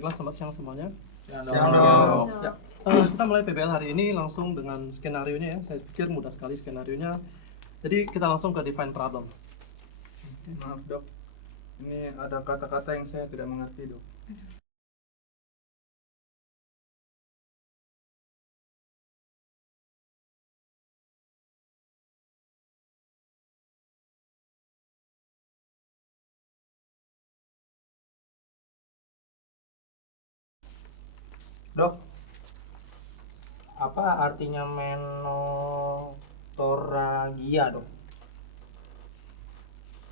Baiklah, selamat siang semuanya. Siang dong. Ya, kita mulai PBL hari ini langsung dengan skenario-nya ya. Saya pikir mudah sekali skenario-nya. Jadi kita langsung ke define problem. Maaf dok, ini ada kata-kata yang saya tidak mengerti dok. Dok, apa artinya menotoragia, dok?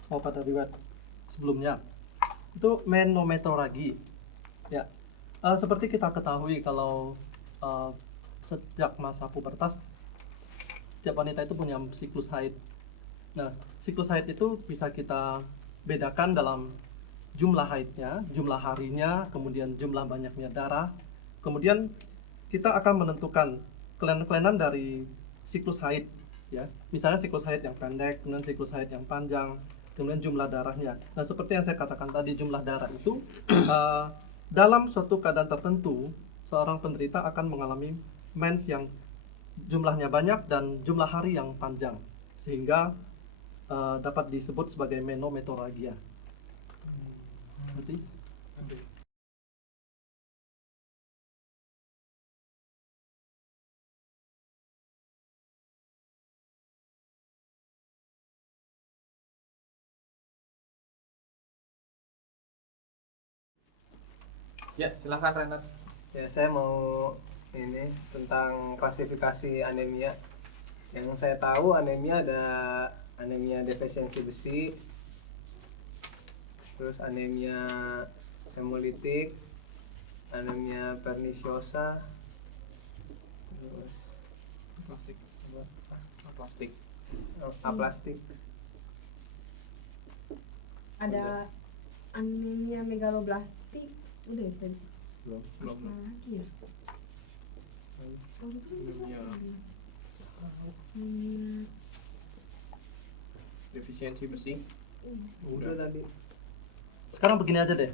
Oh, pada riwayat sebelumnya itu menometoragi. Ya, seperti kita ketahui kalau sejak masa pubertas setiap wanita itu punya siklus haid. Nah, siklus haid itu bisa kita bedakan dalam jumlah haidnya, jumlah harinya, kemudian jumlah banyaknya darah. Kemudian kita akan menentukan kelainan-kelainan dari siklus haid, ya. Misalnya siklus haid yang pendek, kemudian siklus haid yang panjang, kemudian jumlah darahnya. Nah, seperti yang saya katakan tadi, jumlah darah itu dalam suatu keadaan tertentu, seorang penderita akan mengalami mens yang jumlahnya banyak dan jumlah hari yang panjang, sehingga dapat disebut sebagai menometorragia. Berarti Ya, silahkan Renat. Ya, saya mau ini tentang klasifikasi anemia. Yang saya tahu anemia ada anemia defisiensi besi, terus anemia hemolitik, anemia perniciosa, terus Plastik. aplastik. Ada anemia megaloblastik, udah ya tadi. Belum. Mana lagi ya? Waktu itu kan kita Anemia. anemia Defisiensi besi. Udah tadi. sekarang begini aja deh.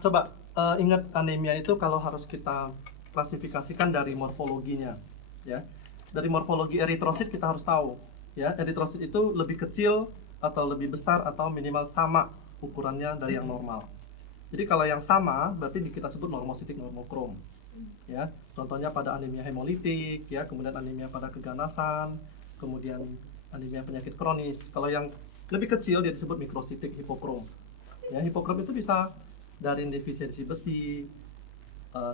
Coba ingat anemia itu kalau harus kita klasifikasikan dari morfologinya, ya. Dari morfologi eritrosit kita harus tahu, ya. Eritrosit itu lebih kecil atau lebih besar atau minimal sama ukurannya dari yang normal. Jadi kalau yang sama berarti kita sebut normositik normokrom. Ya, contohnya pada anemia hemolitik, ya, kemudian anemia pada keganasan, kemudian anemia penyakit kronis. Kalau yang lebih kecil dia disebut mikrositik hipokrom. Ya, hipokrom itu bisa dari defisiensi besi,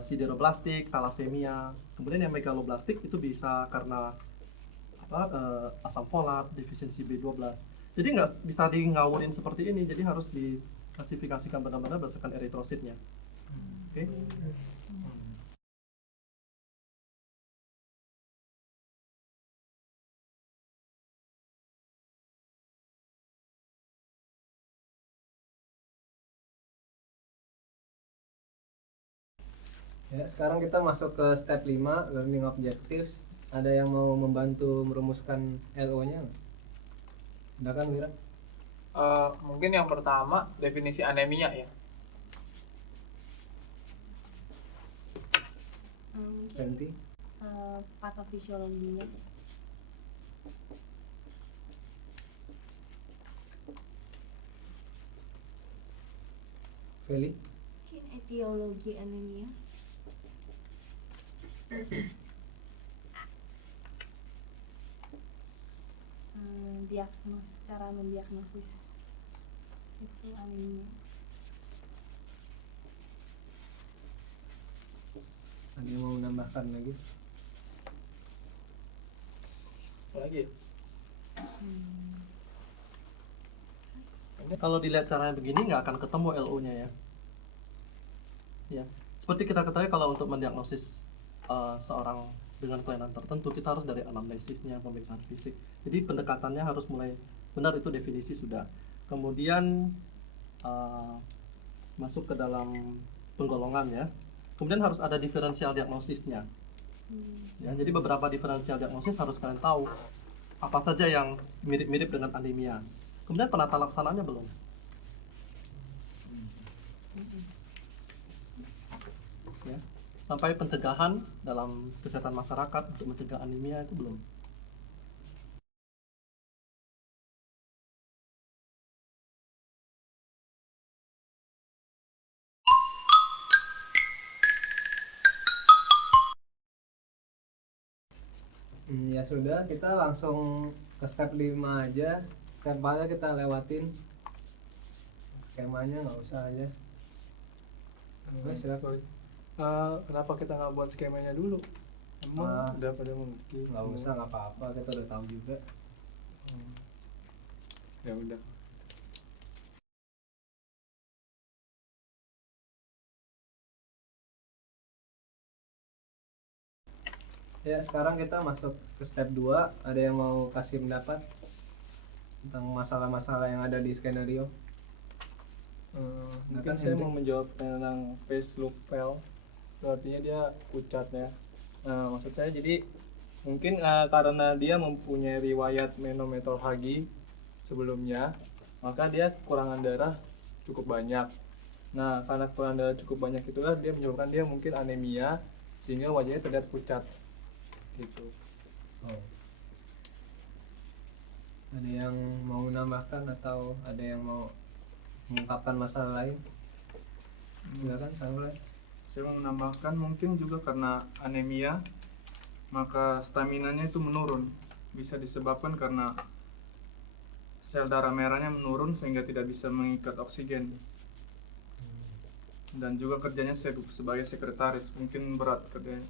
sideroblastik, talasemia. Kemudian yang megaloblastik itu bisa karena asam folat, defisiensi B12. Jadi nggak bisa di ngawurin seperti ini. Jadi harus diklasifikasikan benar-benar berdasarkan eritrositnya. Oke? Ya, sekarang kita masuk ke step 5, learning objectives. Ada yang mau membantu merumuskan LO-nya? Ada kan, Wira? Mungkin yang pertama definisi anemia ya. mungkin Ganti. patofisiologinya. Feli? Mungkin etiologi anemia. Cara mendiagnosis itu anemia. Ada yang mau menambahkan lagi? Apa lagi? Kalau dilihat caranya begini nggak akan ketemu LO-nya ya. Ya, seperti kita ketahui kalau untuk mendiagnosis seorang dengan kelainan tertentu kita harus dari anamnesisnya, pemeriksaan fisik. Jadi pendekatannya harus mulai benar, itu definisi sudah. Kemudian masuk ke dalam penggolongan ya. Kemudian harus ada diferensial diagnosisnya. Ya, jadi beberapa diferensial diagnosis harus kalian tahu apa saja yang mirip-mirip dengan anemia. Kemudian penata laksanaannya belum. sampai pencegahan dalam kesehatan masyarakat untuk mencegah anemia itu belum. Ya sudah, kita langsung ke step 5 aja. Step 4 kita lewatin. Skemanya nggak usah aja. Oke, silakan. Kenapa kita nggak buat skemanya dulu? Emang Ah. udah pada mengerti? Nggak usah, nggak apa-apa, kita udah tahu juga. Ya udah. Ya, sekarang kita masuk ke step 2. Ada yang mau kasih pendapat tentang masalah-masalah yang ada di skenario? Mungkin kan saya Hendrik. mau menjawab tentang face look fail. Artinya dia pucat ya. Nah, maksud saya jadi mungkin karena dia mempunyai riwayat menometorhagi sebelumnya, maka dia kekurangan darah cukup banyak. Nah, karena kekurangan darah cukup banyak itulah dia menyebabkan dia mungkin anemia sehingga wajahnya terlihat pucat gitu. Oh. Ada yang mau menambahkan atau ada yang mau mengungkapkan masalah lain? Silakan, Samuel. Saya mau menambahkan mungkin juga karena anemia maka staminanya itu menurun, bisa disebabkan karena sel darah merahnya menurun sehingga tidak bisa mengikat oksigen, dan juga kerjanya sebagai sekretaris mungkin berat kerjanya.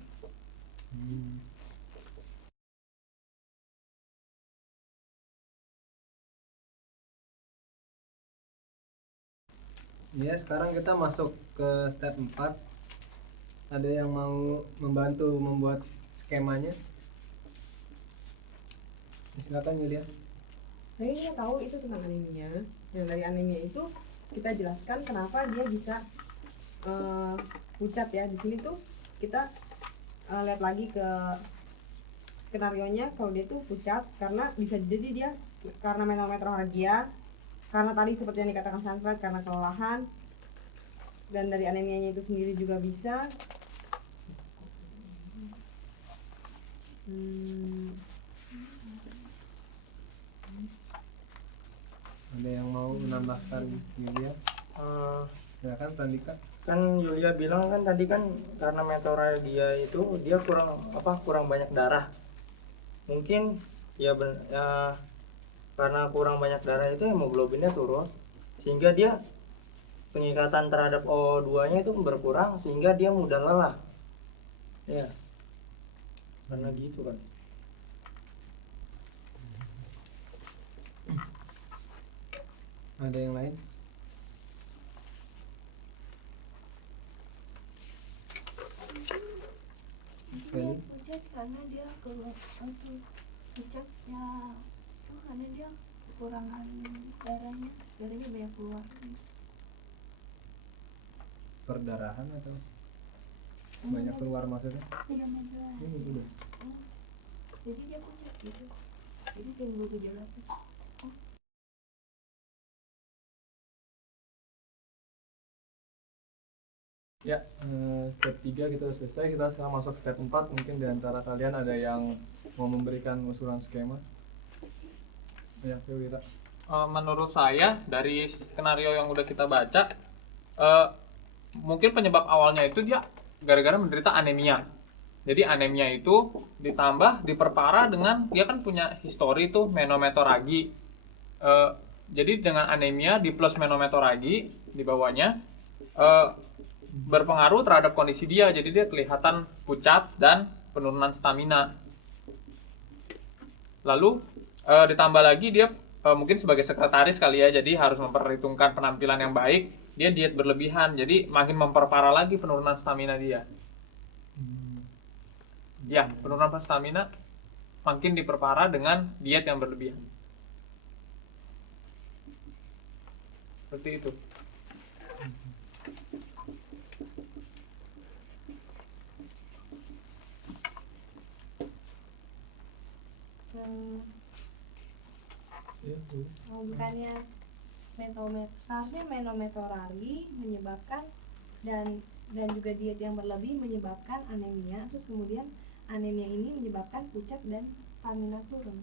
Ya, sekarang kita masuk ke step 4. Ada yang mau membantu membuat skemanya? Silakan Yulia. Saya nggak tahu itu tentang anemia. Yang dari anemia itu kita jelaskan kenapa dia bisa pucat ya. Di sini tuh kita lihat lagi ke skenarionya kalau dia tuh pucat karena bisa jadi dia karena menometorhagia, karena tadi seperti yang dikatakan Sanfred karena kelelahan, dan dari anemianya itu sendiri juga bisa. Ada yang mau menambahkan Yulia? Silakan Prandika. Kan Yulia bilang kan tadi kan karena meteoralgia itu dia kurang banyak darah. Mungkin ya, karena kurang banyak darah itu hemoglobinnya turun sehingga dia pengikatan terhadap O2-nya itu berkurang sehingga dia mudah lelah. Ya. Karena gitu kan. Ada yang lain? Dia pucat karena dia keluar pucat ya itu karena dia kekurangan darahnya banyak keluar. Perdarahan atau banyak keluar maksudnya? Tidak masalah. Ini sudah. Jadi dia pucat gitu. Jadi timbul gejala pucat. Ya, step 3 kita sudah selesai. Kita sekarang masuk step 4. Mungkin di antara kalian ada yang mau memberikan usulan skema. Ya, Wira. Menurut saya dari skenario yang udah kita baca, mungkin penyebab awalnya itu dia gara-gara menderita anemia. Jadi anemia itu ditambah diperparah dengan dia kan punya histori tuh menometorhagi. Jadi dengan anemia di plus menometorhagi di bawahnya berpengaruh terhadap kondisi dia. Jadi dia kelihatan pucat dan penurunan stamina. Lalu ditambah lagi dia mungkin sebagai sekretaris kali ya, jadi harus memperhitungkan penampilan yang baik. Dia diet berlebihan, jadi makin memperparah lagi penurunan stamina dia. Ya, penurunan stamina makin diperparah dengan diet yang berlebihan. Seperti itu. Bukannya seharusnya menometorhagi menyebabkan dan dan juga diet yang berlebih menyebabkan anemia. Terus kemudian anemia ini menyebabkan pucat dan stamina turun.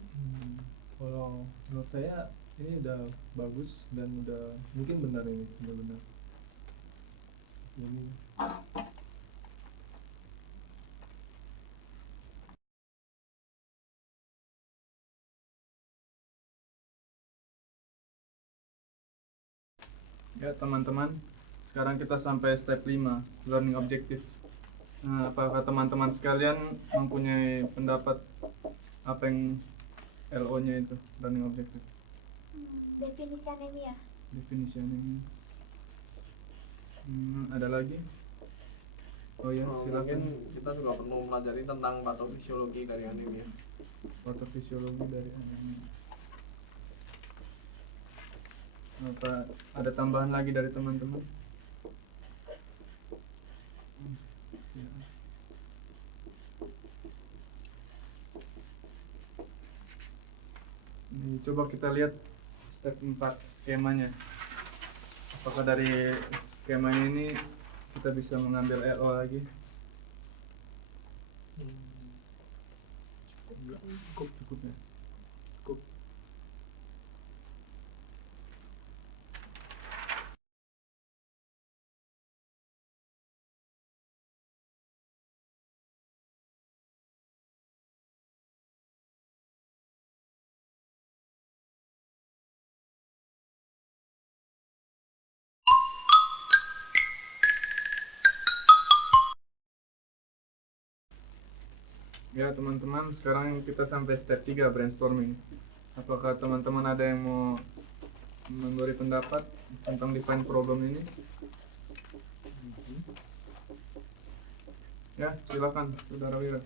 Kalau menurut saya ini udah bagus dan udah mungkin benar, ini udah benar. Ini ya teman-teman, sekarang kita sampai step 5, learning objective. Nah, apakah teman-teman sekalian mempunyai pendapat apa yang LO-nya itu, learning objective? Definisi anemia. Definisi anemia. Ada lagi? Oh ya, silakan. Mungkin kita juga perlu mempelajari tentang patofisiologi dari anemia. Patofisiologi dari anemia. Apa ada tambahan lagi dari teman-teman? Ini coba kita lihat step 4 skemanya. Apakah dari skemanya ini kita bisa mengambil LO lagi? Cukup ya. Cukup. Ya teman-teman, sekarang kita sampai step 3, brainstorming. Apakah teman-teman ada yang mau memberi pendapat tentang define problem ini? Ya, silakan Saudara Wira.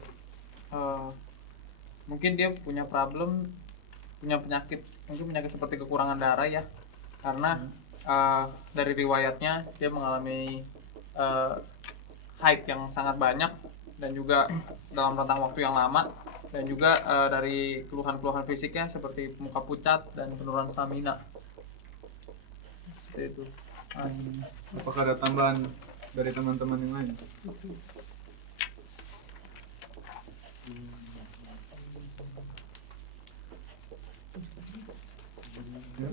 Mungkin dia punya problem, punya penyakit, mungkin penyakit seperti kekurangan darah ya, karena dari riwayatnya dia mengalami haid yang sangat banyak dan juga dalam rentang waktu yang lama, dan juga dari keluhan-keluhan fisiknya seperti muka pucat dan penurunan stamina. Seperti itu. Apakah ada tambahan dari teman-teman yang lain? Ya.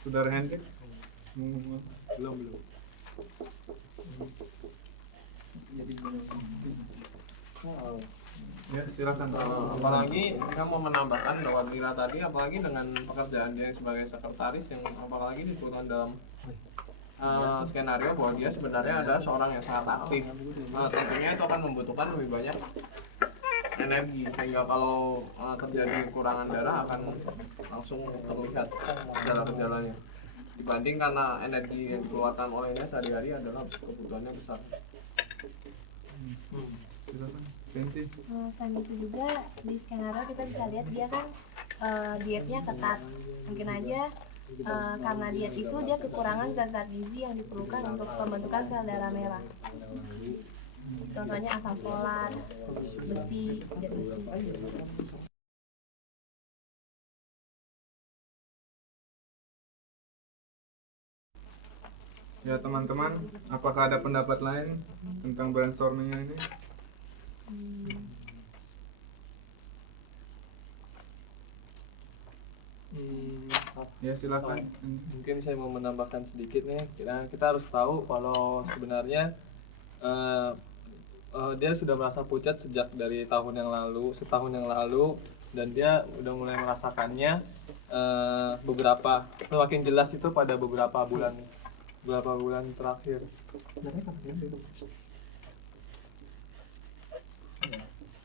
Saudara Hendrik? Belum. Ya, silakan. Apalagi saya mau menambahkan bahwa Mira tadi, apalagi dengan pekerjaan dia sebagai sekretaris, yang apalagi disebutkan dalam skenario bahwa dia sebenarnya adalah seorang yang sangat aktif. Tentunya itu akan membutuhkan lebih banyak energi, sehingga kalau terjadi kekurangan darah akan langsung terlihat gejala-gejalanya, dibanding karena energi yang dikeluarkan olehnya sehari-hari adalah kebutuhannya besar. Silakan. Fenty. Selain itu juga di skenario kita bisa lihat dia kan dietnya ketat. Mungkin aja karena diet itu dia kekurangan zat-zat gizi yang diperlukan untuk pembentukan sel darah merah. Contohnya asam folat, besi, zat besi. Ya teman-teman, apakah ada pendapat lain tentang brainstormingnya ini? Ya silakan. Mungkin saya mau menambahkan sedikit nih. Kita harus tahu kalau sebenarnya dia sudah merasa pucat sejak dari setahun yang lalu, dan dia udah mulai merasakannya semakin jelas itu pada beberapa bulan terakhir.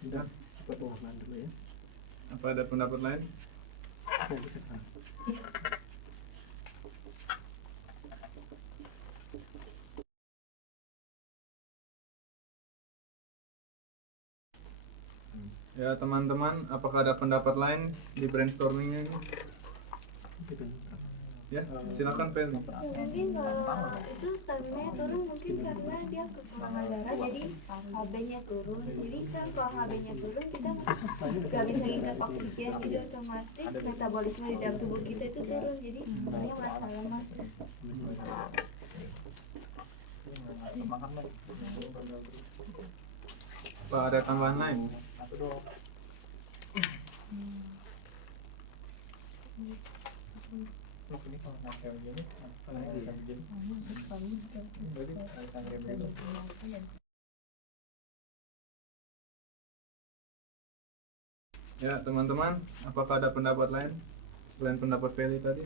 Udah, cepat pewarnaan dulu ya. Apa ada pendapat lain? Ya teman-teman, apakah ada pendapat lain di brainstormingnya ini? Ya, silakan Pen. Mungkin kalau itu stamina turun mungkin karena dia kekurangan darah, jadi HB-nya turun. Jadi kan kalau HB-nya turun kita nggak bisa ngikat oksigen, jadi otomatis metabolisme di dalam tubuh kita itu turun, jadi dia merasa lemas. Apa ada tambahan lain? Ini kalau kayak begini, bisa begini. Berarti kayak begini. Ya teman-teman, apakah ada pendapat lain selain pendapat Feli tadi?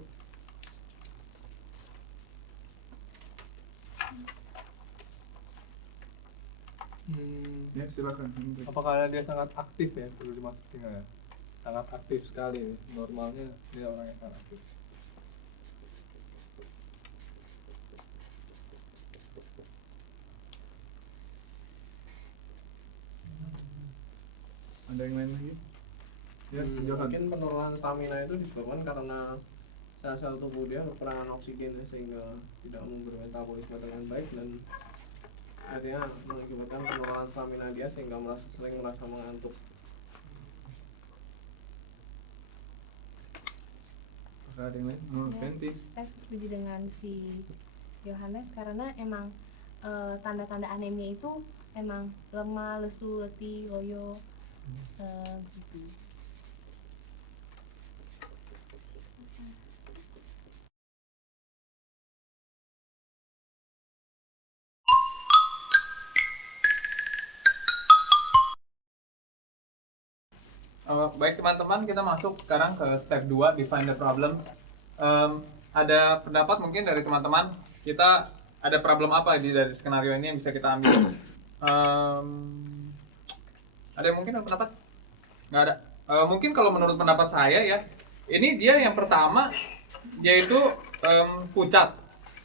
Ya silakan. Apakah dia sangat aktif ya perlu dimasukin ya? Sangat aktif sekali, normalnya dia orang yang sangat aktif. Ada yang lain lagi? Ya, Johan. Mungkin penurunan stamina itu disebabkan karena sel-sel tubuh dia kekurangan oksigen ya, sehingga tidak memberi metabolisme dengan baik dan akhirnya mengakibatkan penurunan stamina dia sehingga sering merasa mengantuk. Apakah ada yang lain? Oh, Fenty. Saya setuju dengan si Yohanes karena emang tanda-tanda anemia itu emang lemah, lesu, letih, loyo, gitu. Baik teman-teman, kita masuk sekarang ke step 2, define the problems. Ada pendapat mungkin dari teman-teman, kita ada problem apa dari skenario ini yang bisa kita ambil? Ada yang mungkin ada pendapat? Nggak ada. Mungkin kalau menurut pendapat saya ya, ini dia yang pertama, yaitu pucat.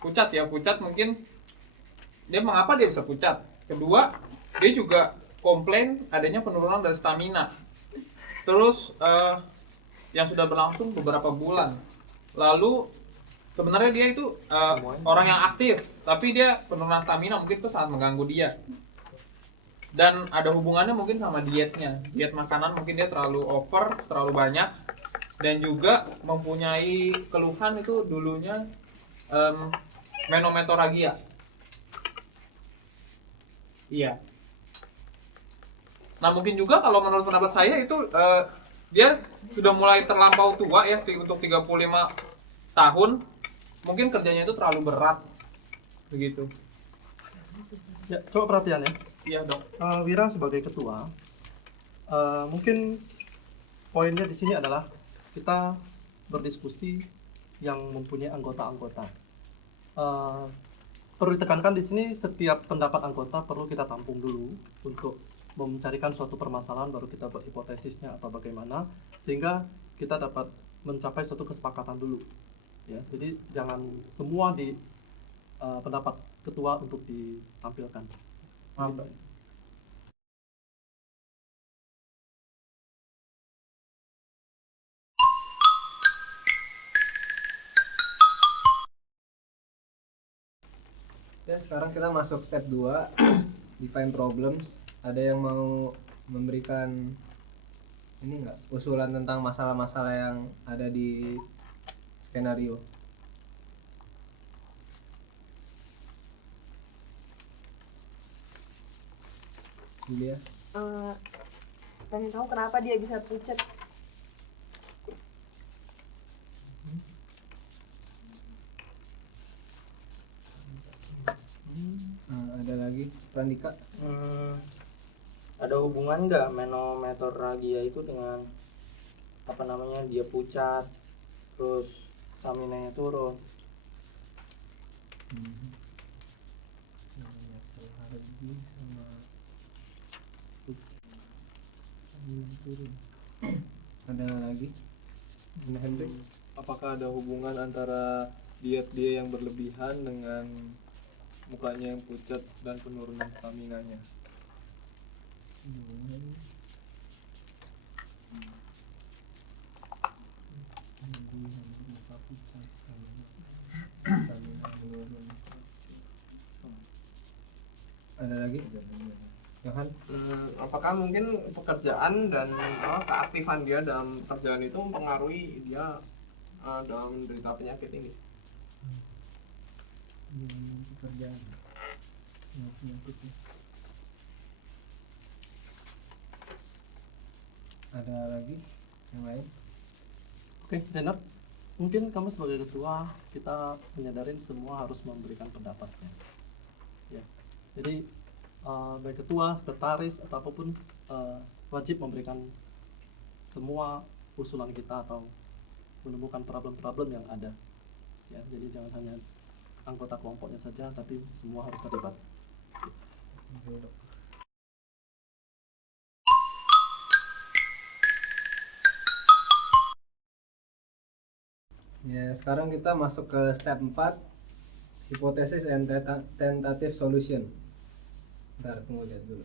Pucat mungkin dia mengapa dia bisa pucat. Kedua, dia juga komplain adanya penurunan dari stamina. Terus yang sudah berlangsung beberapa bulan. Lalu sebenarnya dia itu orang yang aktif, tapi dia penurunan stamina mungkin itu sangat mengganggu dia. Dan ada hubungannya mungkin sama dietnya. Diet makanan mungkin dia terlalu over, terlalu banyak. Dan juga mempunyai keluhan itu dulunya menometoragia. Iya. Nah mungkin juga kalau menurut pendapat saya itu dia sudah mulai terlampau tua ya untuk 35 tahun. Mungkin kerjanya itu terlalu berat. Begitu. Ya, coba perhatian ya. Iya dok. Wira sebagai ketua, mungkin poinnya di sini adalah kita berdiskusi yang mempunyai anggota-anggota. Perlu ditekankan di sini setiap pendapat anggota perlu kita tampung dulu untuk mencarikan suatu permasalahan, baru kita buat hipotesisnya atau bagaimana sehingga kita dapat mencapai suatu kesepakatan dulu. Ya, jadi jangan semua di pendapat ketua untuk ditampilkan. Gitu. Ya, sekarang kita masuk step 2, define problems. Ada yang mau memberikan ini enggak usulan tentang masalah-masalah yang ada di skenario? Julia? Pengen tahu kenapa dia bisa pucat. Ada lagi, Randika? Ada hubungan nggak menometoragia itu dengan apa namanya dia pucat terus stamina-nya turun? Ada lagi? Hendrik? Apakah ada hubungan antara diet dia yang berlebihan dengan mukanya yang pucat dan penurunan stamina-nya? Ada lagi? Johan? Apakah mungkin pekerjaan dan keaktifan dia dalam pekerjaan itu mempengaruhi dia dalam menderita penyakit ini? Pekerjaan. Ada lagi yang lain? Oke, Renat, mungkin kamu sebagai ketua, kita menyadarin semua harus memberikan pendapatnya. Ya, jadi baik ketua, sekretaris, atau apapun wajib memberikan semua usulan kita atau menemukan problem-problem yang ada. Ya, jadi jangan hanya anggota kelompoknya saja, tapi semua harus terlibat. Ya, sekarang kita masuk ke step 4, hypothesis and tentative solution. Bentar, tunggu lihat dulu.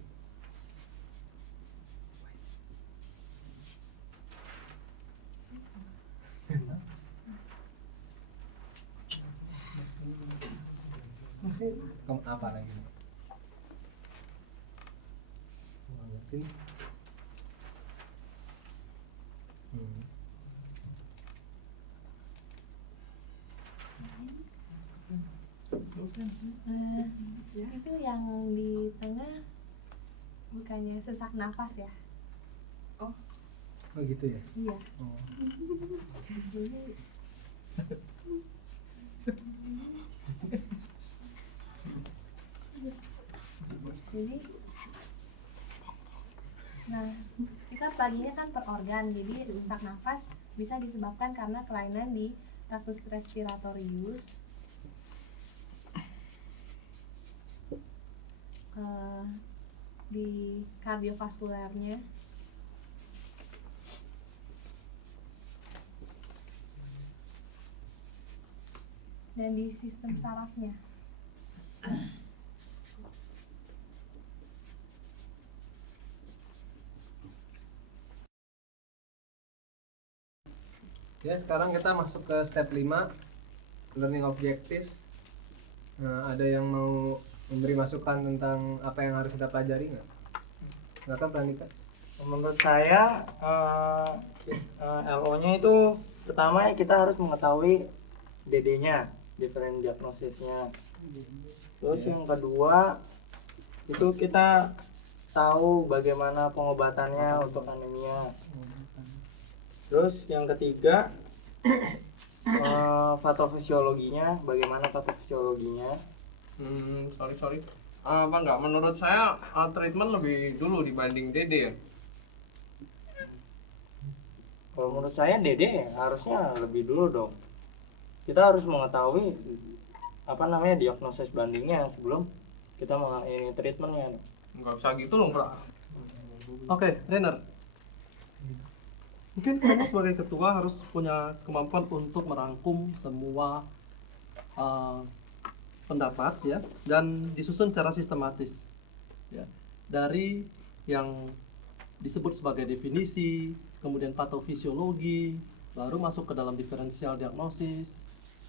Kamu apa lagi? Ngerti? Itu yang di tengah bukannya sesak nafas ya? Oh gitu ya? Iya. Oh. Jadi, nah kita baginya kan per organ, jadi sesak nafas bisa disebabkan karena kelainan di traktus respiratorius, di kardiovaskularnya, dan di sistem sarafnya. Ya, sekarang kita masuk ke step 5, learning objectives. Nah, ada yang mau memberi masukan tentang apa yang harus kita pelajari nggak? Nggak kan, Pranika? Menurut saya LO-nya itu pertama kita harus mengetahui DD-nya, different diagnosisnya. Terus yang kedua itu kita tahu bagaimana pengobatannya untuk anemia. Terus yang ketiga patofisiologinya, bagaimana patofisiologinya. Sorry. Apa enggak? Menurut saya treatment lebih dulu dibanding DD ya. Kalau menurut saya DD harusnya lebih dulu dong. Kita harus mengetahui diagnosis bandingnya sebelum kita ini treatmentnya. Enggak bisa gitu loh, Pak. Oke, Renner. Mungkin kamu sebagai ketua harus punya kemampuan untuk merangkum semua pendapat ya, dan disusun secara sistematis ya, dari yang disebut sebagai definisi, kemudian patofisiologi, baru masuk ke dalam diferensial diagnosis,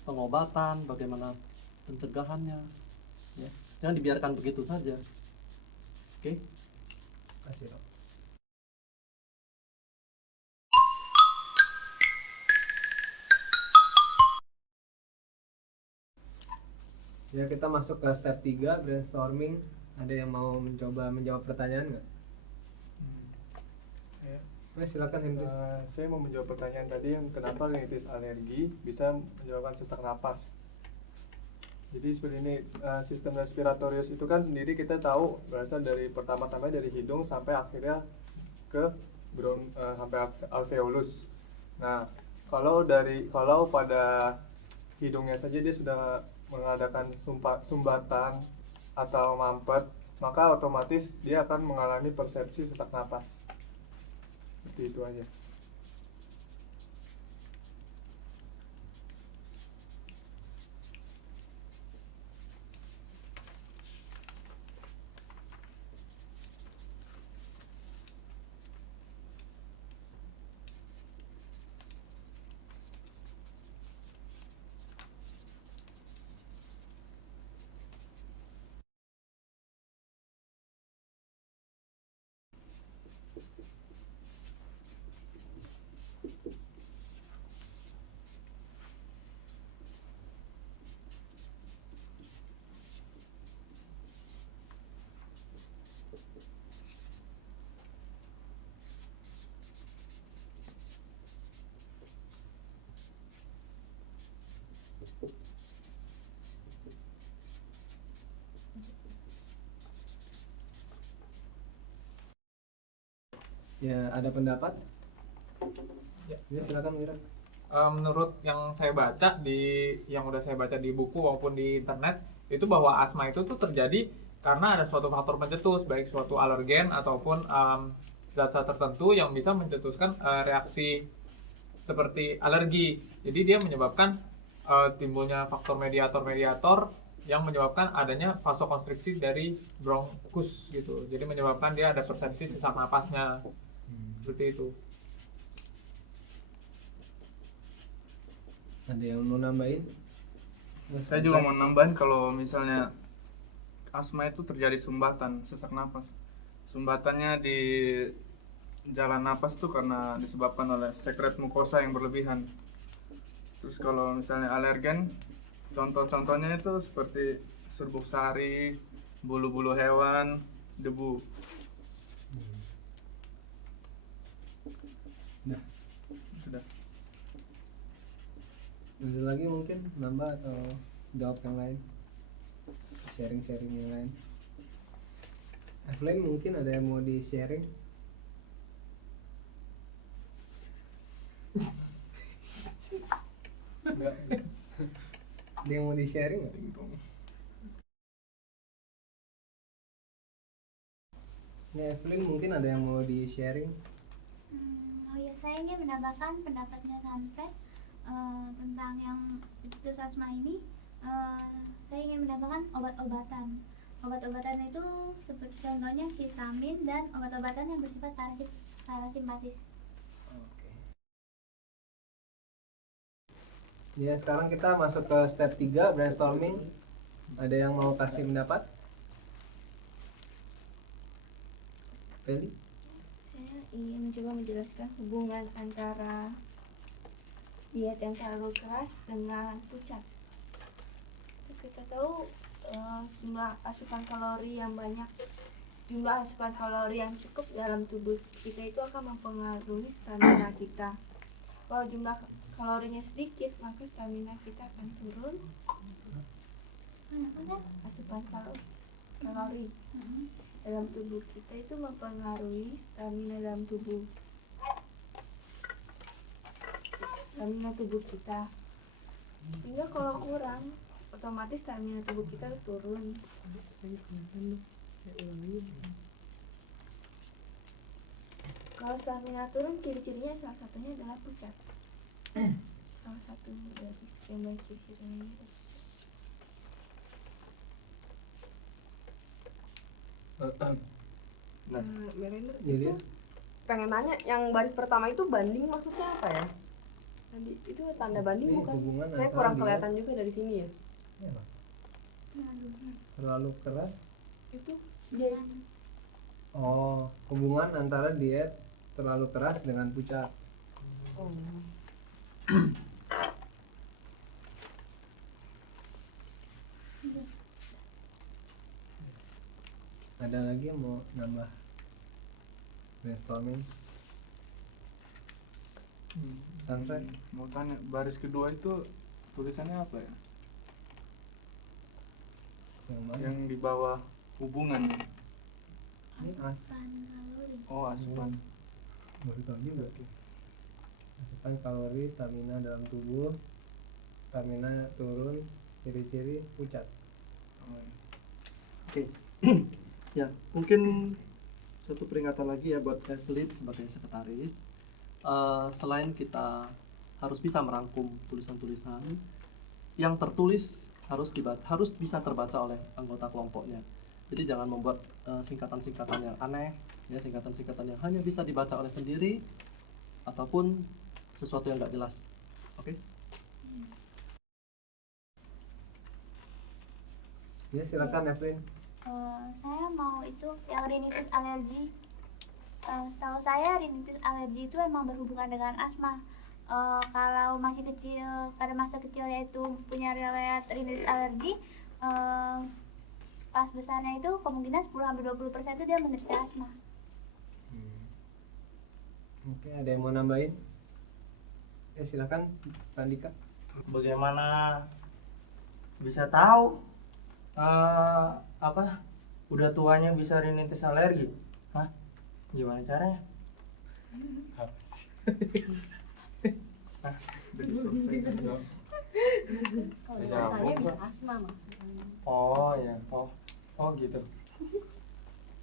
pengobatan, bagaimana pencegahannya ya. Jangan dibiarkan begitu saja. Oke? Kasih, Dok. Ya, kita masuk ke step 3, brainstorming. Ada yang mau mencoba menjawab pertanyaan nggak? Silakan Hendrik. Saya mau menjawab pertanyaan tadi yang kenapa rinitis alergi bisa menyebabkan sesak napas. Jadi seperti ini, sistem respiratorius itu kan sendiri kita tahu berasal dari pertama-tama dari hidung sampai akhirnya ke sampai alveolus. Nah, kalau pada hidungnya saja dia sudah mengadakan sumbatan atau mampet, maka otomatis dia akan mengalami persepsi sesak napas. Seperti itu aja. Ya, ada pendapat? Ya. Ya, silakan Mira. Menurut yang saya baca yang udah saya baca di buku maupun di internet itu bahwa asma itu tuh terjadi karena ada suatu faktor pencetus baik suatu alergen ataupun zat-zat tertentu yang bisa mencetuskan reaksi seperti alergi. Jadi dia menyebabkan timbulnya faktor mediator-mediator yang menyebabkan adanya vasokonstriksi dari bronkus gitu. Jadi menyebabkan dia ada persepsi sesak napasnya. Seperti itu. Ada yang mau nambahin? Saya juga mau nambahin kalau misalnya asma itu terjadi sumbatan sesak napas. Sumbatannya di jalan napas itu karena disebabkan oleh sekret mukosa yang berlebihan. Terus kalau misalnya alergen, contoh-contohnya itu seperti serbuk sari, bulu-bulu hewan, debu. Nah, Sudah. ada lagi mungkin nambah atau jawab yang lain? Sharing-sharing yang lain. Evelyn mungkin ada yang mau di-sharing? Enggak. Ada yang mau di-sharing nggak? Ini Evelyn mungkin ada yang mau di-sharing? Oh ya, saya ingin menambahkan pendapatnya Sanfred tentang yang putus asma ini. Saya ingin menambahkan obat-obatan. Obat-obatan itu seperti contohnya histamin dan obat-obatan yang bersifat parasimpatis. Oke. Ya, sekarang kita masuk ke step 3, brainstorming. Ada yang mau kasih pendapat? Feli? Saya ingin mencoba menjelaskan hubungan antara diet yang terlalu keras dengan pucat. Kita tahu jumlah asupan kalori yang banyak, jumlah asupan kalori yang cukup dalam tubuh kita itu akan mempengaruhi stamina kita. Kalau jumlah kalorinya sedikit, maka stamina kita akan turun. Asupan kalori dalam tubuh kita itu mempengaruhi stamina dalam tubuh kita. Sehingga kalau kurang, otomatis stamina tubuh kita turun. Kalau stamina turun, ciri-cirinya salah satunya adalah pucat. Salah satu dari sekian banyak ciri-cirinya. Nah, Merina jadi itu pengen nanya, yang baris pertama itu banding maksudnya apa ya? Tadi itu tanda banding Ini bukan? hubungan Saya antara kurang dia- kelihatan juga dari sini ya. terlalu keras. Itu dia Oh, hubungan antara diet terlalu keras dengan pucat. oh. Ada lagi yang mau nambah brainstorming? Sanfred? Mau tanya, baris kedua itu tulisannya apa ya? Yang mana? Yang di bawah hubungan. Ini Asupan kalori. Oh, asupan. baru tahu juga tuh. Asupan kalori, stamina dalam tubuh, stamina turun, ciri-ciri pucat. Oh, iya. Oke. Ya, mungkin satu peringatan lagi ya buat Evelyn sebagai sekretaris. Selain kita harus bisa merangkum tulisan-tulisan yang tertulis harus bisa terbaca oleh anggota kelompoknya. Jadi jangan membuat singkatan-singkatan yang aneh, ya singkatan-singkatan yang hanya bisa dibaca oleh sendiri ataupun sesuatu yang nggak jelas. Oke? Ya, silakan Evelyn. Saya mau itu yang rinitis alergi. Setahu saya rinitis alergi itu emang berhubungan dengan asma. Kalau masih kecil, pada masa kecilnya itu punya riwayat rinitis alergi, pas besarnya itu kemungkinan 10-20% itu dia menderita asma. Oke, ada yang mau nambahin? Ya, silakan Pak Andika. Bagaimana bisa tahu udah tuanya bisa rinitis alergi? Hah? Gimana caranya? Kalau misalnya bisa asma maksudnya. Oh ya, oh gitu.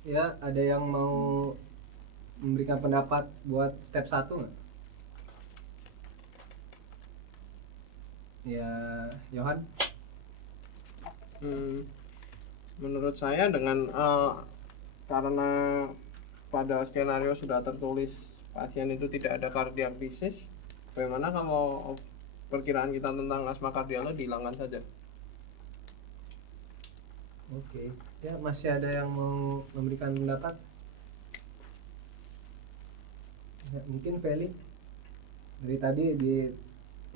Ya, ada yang mau memberikan pendapat buat step 1 nggak? Ya, Johan. Menurut saya dengan karena pada skenario sudah tertulis pasien itu tidak ada cardiac disease, bagaimana kalau perkiraan kita tentang asma kardialnya dihilangkan saja? Oke. Ya, masih ada yang mau memberikan pendapat? Ya, mungkin Feli dari tadi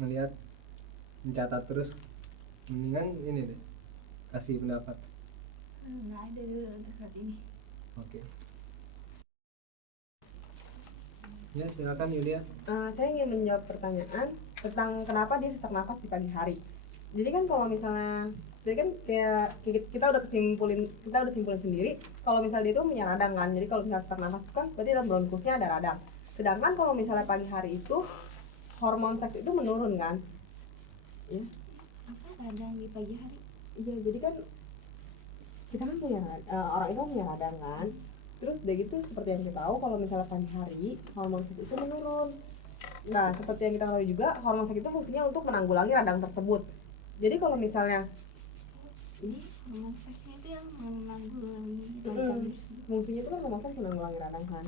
melihat mencatat terus, mendingan ini deh kasih pendapat. Nggak ada dulu untuk saat ini. Oke. Ya, silakan Yulia. Saya ingin menjawab pertanyaan tentang kenapa dia sesak nafas di pagi hari. Jadi kan kalau misalnya, jadi kan kayak kita udah simpulin sendiri kalau misalnya dia itu punya radang kan. Jadi kalau misalnya sesak nafas itu kan berarti dalam bronkusnya ada radang. Sedangkan kalau misalnya pagi hari itu hormon seks itu menurun kan. Ya. Apa radang di pagi hari? Iya, jadi kan kita kan punya orang itu punya radang kan. Terus udah gitu seperti yang kita tahu kalau misalnya pagi hari hormon seks itu menurun. Nah, seperti yang kita tahu juga hormon seks itu fungsinya untuk menanggulangi radang tersebut. Jadi kalau misalnya Jadi hormon seksnya itu yang menanggulangi radang tersebut. fungsinya itu kan hormon seks menanggulangi radang kan.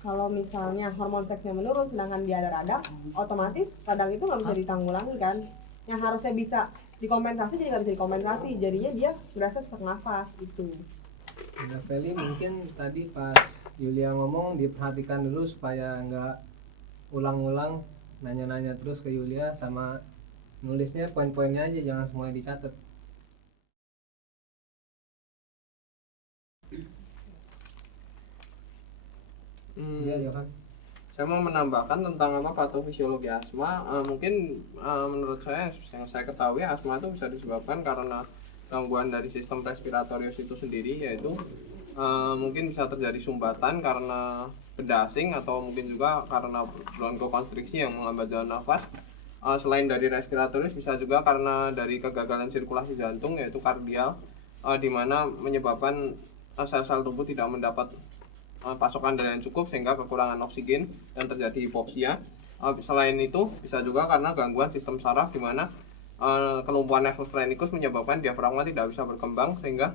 Kalau misalnya hormon seksnya menurun sedangkan dia ada radang, otomatis radang itu nggak bisa ditanggulangi kan. Yang harusnya bisa dikompensasi jadi nggak bisa dikompensasi, jadinya dia berasa sesak nafas itu. Udah Feli, mungkin tadi pas Yulia ngomong diperhatikan dulu supaya nggak ulang-ulang nanya-nanya terus ke Yulia, sama nulisnya poin-poinnya aja, jangan semuanya dicatat. Iya, Johan. Saya mau menambahkan tentang patofisiologi asma. Mungkin menurut saya yang saya ketahui asma itu bisa disebabkan karena gangguan dari sistem respiratorius itu sendiri, yaitu mungkin bisa terjadi sumbatan karena benda asing atau mungkin juga karena bronkokonstriksi yang menghambat jalan nafas. Selain dari respiratorius bisa juga karena dari kegagalan sirkulasi jantung yaitu kardial, di mana menyebabkan sel-sel tubuh tidak mendapat pasokan darah yang cukup sehingga kekurangan oksigen dan terjadi hipoksia. Selain itu bisa juga karena gangguan sistem saraf di mana kelumpuhan nervus phrenikus menyebabkan diafragma tidak bisa berkembang sehingga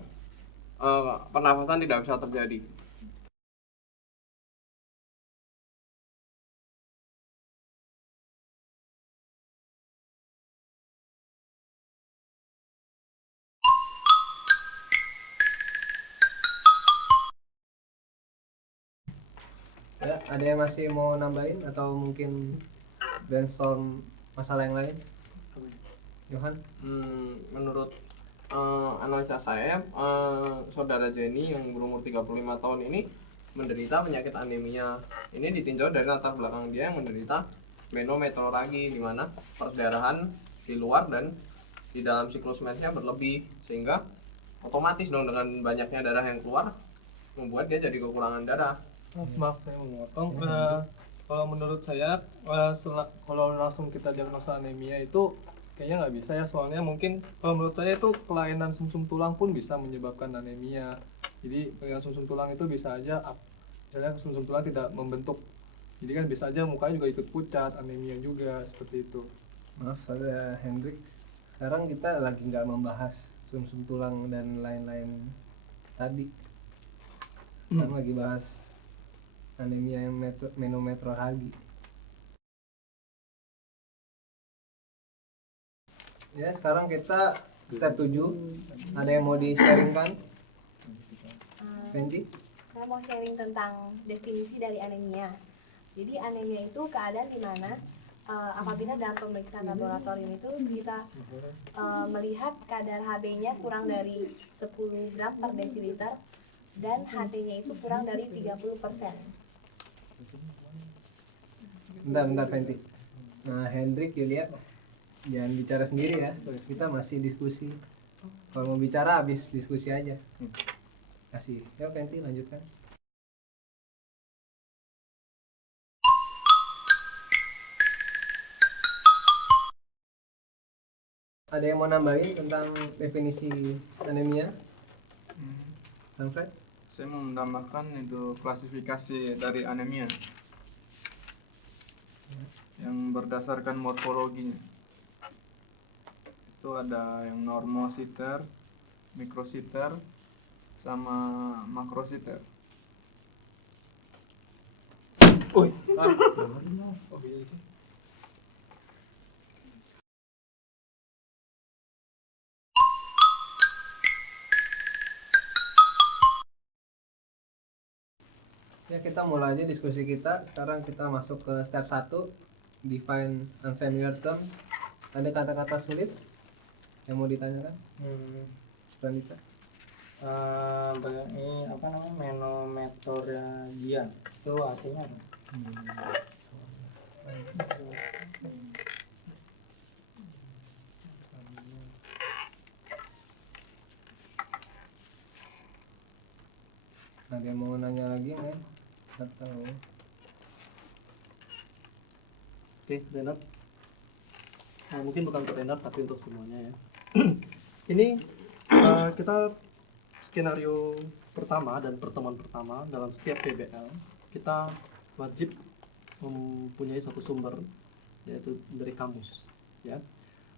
pernafasan tidak bisa terjadi. Ya, ada yang masih mau nambahin atau mungkin brainstorm masalah yang lain? Johan? Menurut analisa saya, saudara Jenny yang berumur 35 tahun ini menderita penyakit anemia. Ini ditinjau dari latar belakang dia yang menderita menometroragi, di mana perdarahan di luar dan di dalam siklus mensnya berlebih, sehingga otomatis dong dengan banyaknya darah yang keluar membuat dia jadi kekurangan darah. Maaf saya memotong. Kalau menurut saya kalau langsung kita diagnosa anemia itu kayaknya nggak bisa ya, soalnya mungkin kalau menurut saya itu kelainan sumsum tulang pun bisa menyebabkan anemia. Jadi kelainan sumsum tulang itu bisa aja misalnya sumsum tulang tidak membentuk, jadi kan bisa aja mukanya juga ikut pucat, anemia juga seperti itu. Maaf saya Hendrik, sekarang kita lagi nggak membahas sumsum tulang dan lain-lain tadi. Kita lagi bahas anemia yang menometroragi. Ya, sekarang kita step 7. Ada yang mau di-sharingkan? Fendi? Saya mau sharing tentang definisi dari anemia. Jadi anemia itu keadaan di mana apabila dalam pemeriksaan laboratorium itu kita melihat kadar Hb-nya kurang dari 10 gram per desiliter dan HT-nya itu kurang dari 30%. Bentar Fendi. Nah, Hendrik, Yulia, jangan bicara sendiri ya. Kita masih diskusi. Kalau mau bicara habis diskusi aja. Kasih. Ya, Fendi lanjutkan. Ada yang mau nambahin tentang definisi anemia? Sanfred? Saya mau menambahkan itu klasifikasi dari anemia yang berdasarkan morfologinya. Itu ada yang normositer, mikrositer, sama makrositer. Ya, kita mulai aja diskusi kita. Sekarang kita masuk ke step 1, define unfamiliar terms. Ada kata-kata sulit yang mau ditanyakan? Pranita? Ini apa namanya, menometorragia itu artinya apa? Ada yang mau nanya lagi nggak? Atau Oke, Renat. Nah, mungkin bukan untuk Renat tapi untuk semuanya ya. Ini kita skenario pertama dan pertemuan pertama dalam setiap PBL kita wajib mempunyai satu sumber, yaitu dari kamus ya.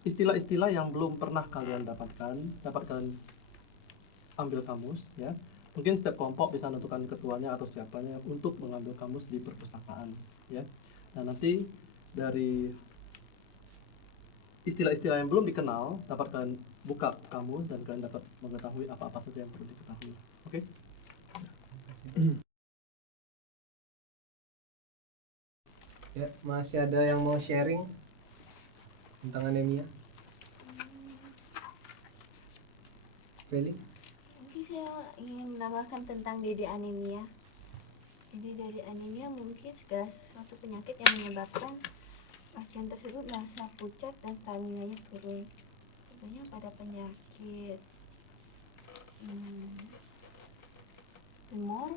Istilah-istilah yang belum pernah kalian dapatkan dapat kalian ambil kamus ya. Mungkin setiap kelompok bisa menentukan ketuanya atau siapanya untuk mengambil kamus di perpustakaan ya. Nah, nanti dari istilah-istilah yang belum dikenal dapat kalian buka kamus dan kalian dapat mengetahui apa-apa saja yang perlu diketahui. Oke? ya, masih ada yang mau sharing tentang anemia? Feli? Mungkin saya ingin menambahkan tentang DD anemia. Jadi dari anemia mungkin segala sesuatu penyakit yang menyebabkan pasien tersebut merasa pucat dan stamina-nya turun. Contohnya pada penyakit tumor,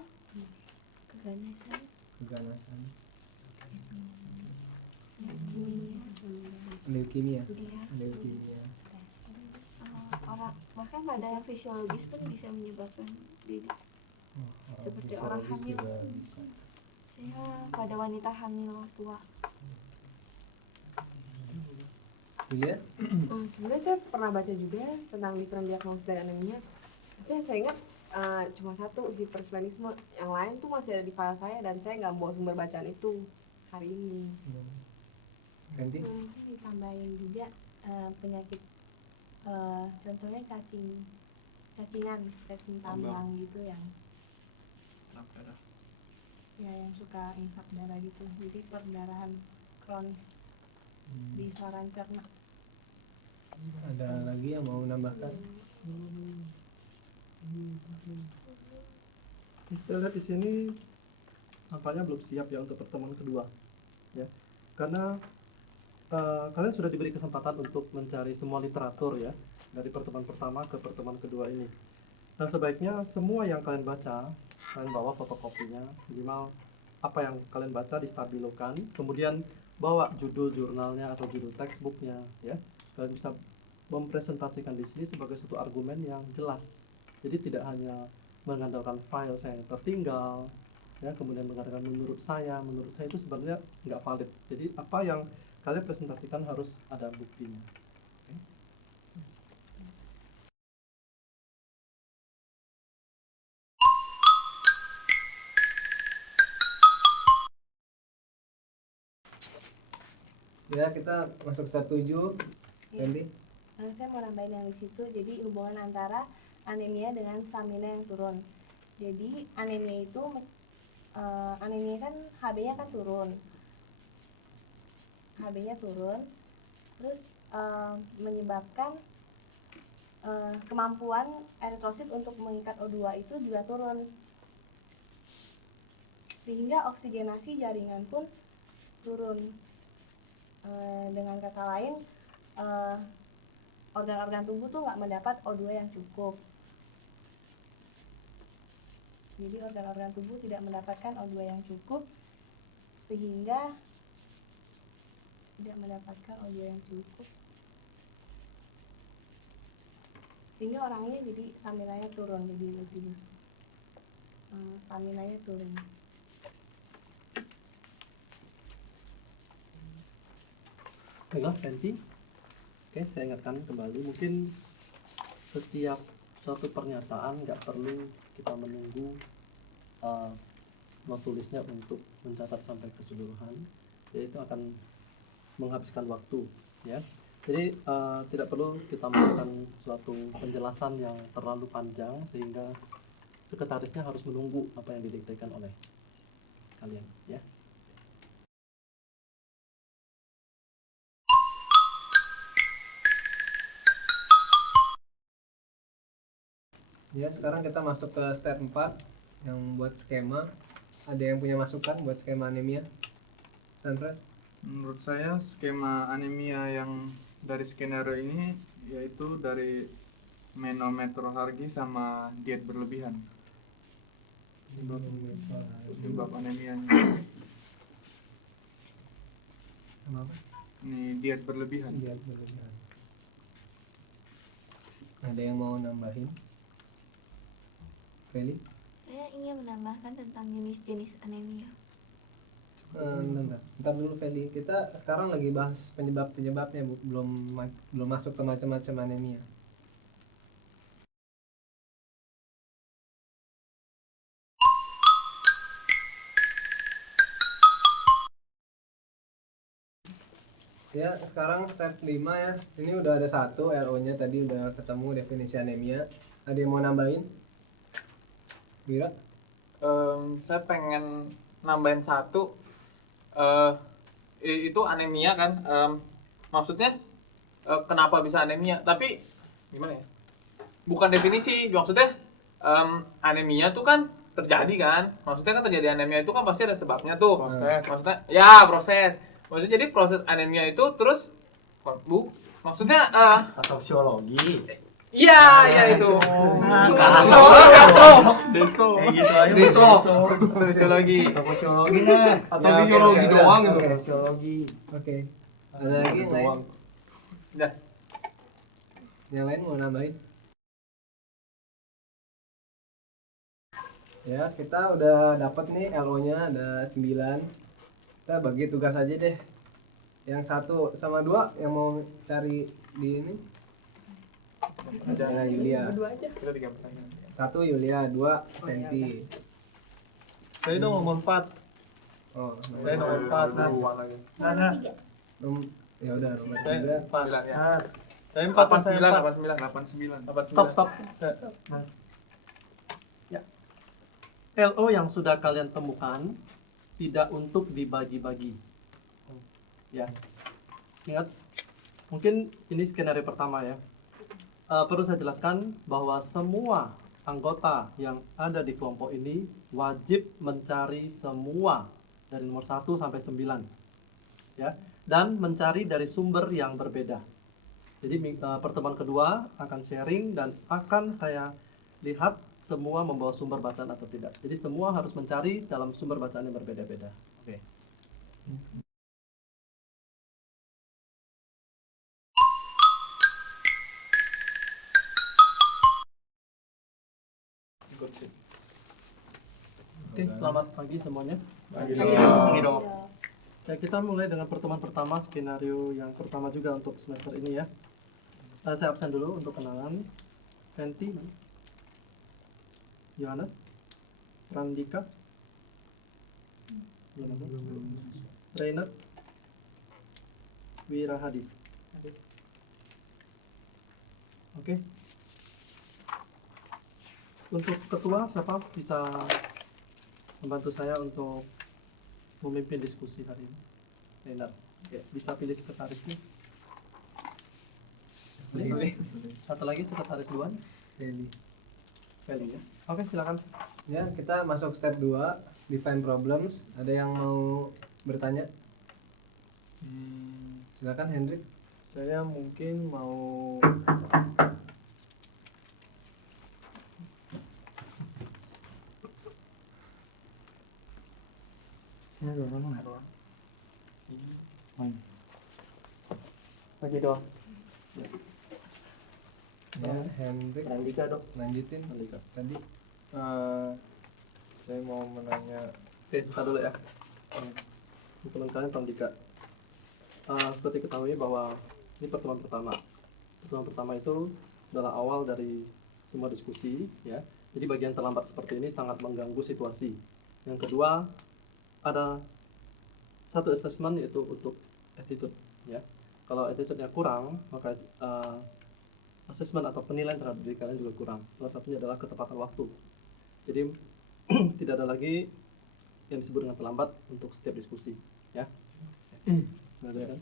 keganasan, leukemia. leukemia. Orang bahkan pada yang fisiologis pun bisa menyebabkan DD. Seperti orang hamil. Saya pada wanita hamil tua. Julia? Sebenarnya saya pernah baca juga tentang different diagnosis dari anemia. Tapi yang saya ingat cuma satu, hipersplanisme. Yang lain tuh masih ada di file saya dan saya nggak bawa sumber bacaan itu hari ini. Ganti? Mungkin ditambahin juga penyakit contohnya cacing tambang gitu yang yang suka ngisap darah gitu, jadi perdarahan kronis di saluran cerna. Ada lagi yang mau menambahkan? Saya lihat di sini nampaknya belum siap ya untuk pertemuan kedua ya, karena kalian sudah diberi kesempatan untuk mencari semua literatur ya dari pertemuan pertama ke pertemuan kedua ini. Nah, sebaiknya semua yang kalian baca kalian bawa fotokopinya, minimal apa yang kalian baca distabilokan, kemudian bawa judul jurnalnya atau judul textbooknya ya. Kalian bisa mempresentasikan di sini sebagai suatu argumen yang jelas. Jadi tidak hanya mengandalkan file saya yang tertinggal ya, kemudian mengatakan menurut saya itu sebenarnya nggak valid. Jadi apa yang kalian presentasikan harus ada buktinya. Oke? Ya, kita masuk step 7. Randy? Saya mau nambahin yang di situ, jadi hubungan antara anemia dengan stamina yang turun. Jadi anemia itu anemia kan HB-nya kan turun. HB-nya turun, terus menyebabkan kemampuan eritrosit untuk mengikat O2 itu juga turun. Sehingga oksigenasi jaringan pun turun. Dengan kata lain, organ-organ tubuh tuh nggak mendapat O2 yang cukup. Jadi organ-organ tubuh tidak mendapatkan O2 yang cukup, sehingga tidak mendapatkan O2 yang cukup sehingga orangnya jadi stamina-nya turun, jadi lebih lusuh. Stamina-nya turun. Baiklah, Fenty. Oke, saya ingatkan kembali, mungkin setiap suatu pernyataan nggak perlu kita menunggu tulisnya untuk mencatat sampai keseluruhan, jadi itu akan menghabiskan waktu, ya. Jadi tidak perlu kita melakukan suatu penjelasan yang terlalu panjang sehingga sekretarisnya harus menunggu apa yang didiktekan oleh kalian, ya. Ya, sekarang kita masuk ke step 4 yang buat skema. Ada yang punya masukan buat skema anemia? Sandra? Menurut saya skema anemia yang dari skenario ini yaitu dari menometrohargi sama diet berlebihan. Penyebab anemianya. Sama apa? Ini diet berlebihan. Diet berlebihan. Ada yang mau nambahin? Feli? Saya ingin menambahkan tentang jenis-jenis anemia. Bentar dulu Feli. Kita sekarang lagi bahas penyebab-penyebabnya, Bu. Belum masuk ke macam-macam anemia. Ya, sekarang step 5 ya. Ini udah ada satu RO-nya, tadi udah ketemu definisi anemia. Ada yang mau nambahin? Bira? Saya pengen nambahin satu, itu anemia kan, maksudnya kenapa bisa anemia, tapi gimana ya, bukan definisi, maksudnya anemia tuh kan terjadi kan, maksudnya kan terjadi anemia itu kan pasti ada sebabnya tuh, maksudnya ya proses, maksudnya jadi proses anemia itu terus maksudnya Atau fisiologi. iya itu Deso. fisiologi Atau fisiologi nih. atau fisiologi doang gitu. Oke, fisiologi. Oke. Ada lagi yang lain? Udah. Yang lain mau nambahin? Ya, kita udah dapat nih LO-nya ada 9. Kita bagi tugas aja deh. Yang 1 sama 2 yang mau cari di ini. Ya, Yulia. Kita 3 pertanyaan. 1 Yulia, 2 Fenty. Saya dong nomor 4. Oh, Saya nomor 4. Ya udah nomor Saya 3. 4. Ya. Saya 4. 89. Stop. Ya. LO yang sudah kalian temukan tidak untuk dibagi-bagi. Ya. Ingat, mungkin ini skenario pertama ya. Perlu saya jelaskan bahwa semua anggota yang ada di kelompok ini wajib mencari semua dari nomor 1 sampai 9. Ya, dan mencari dari sumber yang berbeda. Jadi pertemuan kedua akan sharing dan akan saya lihat semua membawa sumber bacaan atau tidak. Jadi semua harus mencari dalam sumber bacaan yang berbeda-beda. Oke. Oke, selamat pagi semuanya. Pagi dong. Ya, kita mulai dengan pertemuan pertama, skenario yang pertama juga untuk semester ini ya. Saya absen dulu untuk kenalan. Fenty, Yohanes, Randika, Rainer, Wirahadi. Oke. Untuk ketua, siapa bisa membantu saya untuk memimpin diskusi hari ini? Rainer. Oke, bisa pilih sekretarisnya. Boleh. Satu lagi sekretaris duluan. Feli. Feli ya. Oke, silakan. Ya, kita masuk step 2, define problems. Ada yang mau bertanya? Silakan Hendrik. Saya mungkin mau Bagi doang. Ya, Hendrik Andika dok. lanjutin Andika. tadi. Saya mau menanya. Oke, kita dulu ya. Teman-teman Andika. Seperti ketahui bahwa ini pertemuan pertama. Pertemuan pertama itu adalah awal dari semua diskusi, ya. Jadi bagian terlambat seperti ini sangat mengganggu situasi. Yang kedua, ada satu assessment yaitu untuk attitude, ya. Kalau attitude-nya kurang, maka assessment atau penilaian terhadap diri kalian juga kurang. Salah satunya adalah ketepatan waktu. Jadi tidak ada lagi yang disebut dengan terlambat untuk setiap diskusi, ya. Ada kan?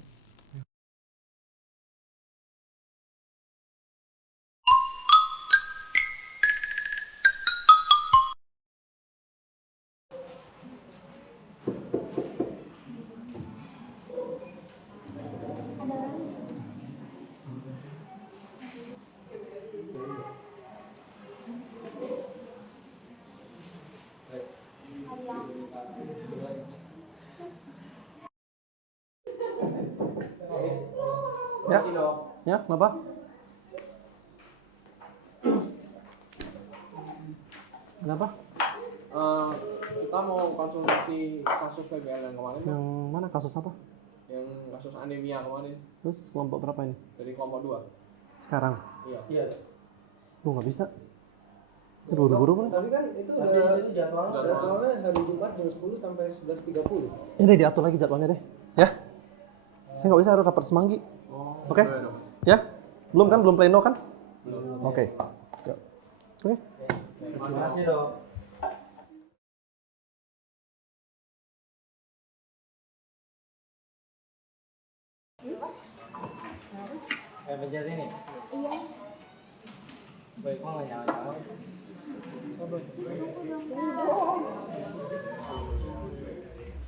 Ya, ya, kenapa? Kenapa? Kita mau konsultasi kasus PBL yang kemarin, Yang mana kasus apa? yang kasus anemia kemarin Terus kelompok berapa ini? dari kelompok 2. Sekarang? Iya. Lu nggak bisa? Itu buru-buru kan? Tapi kan itu Tapi udah di situ jadwalnya hari Jumat jam 10 sampai 11.30. Ini diatur lagi jadwalnya deh, ya. Saya nggak bisa, harus rapat semanggi. Oke? Ya? Belum kan? Belum pleno kan? Oke. Yuk. Oke. Terima kasih dok. Belajar ini? Iya. Baik, mau nggak nyala-nyala?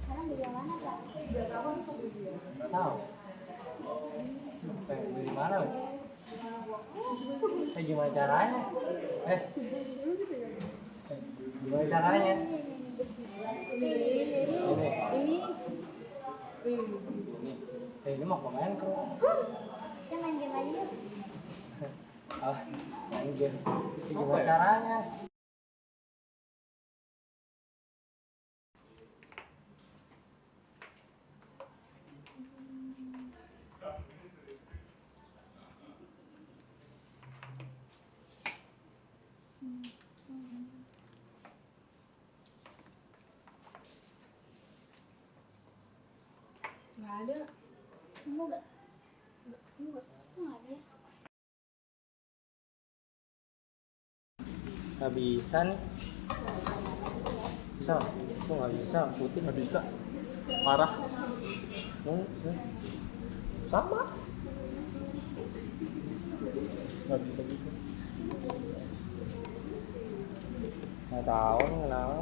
Sekarang bagaimana Kak? Nggak tahu. Dari mana? Gimana caranya? Gimana caranya? Ini mau kemana kok? Kita main game aja yuk. Main game. Gimana caranya? Nggak ada. Kamu nggak ada ya? Nggak bisa nih. Bisa? Kok nggak bisa? Putih nggak bisa. Parah. Sama. Nggak bisa gitu. Nggak tahu nih kenapa.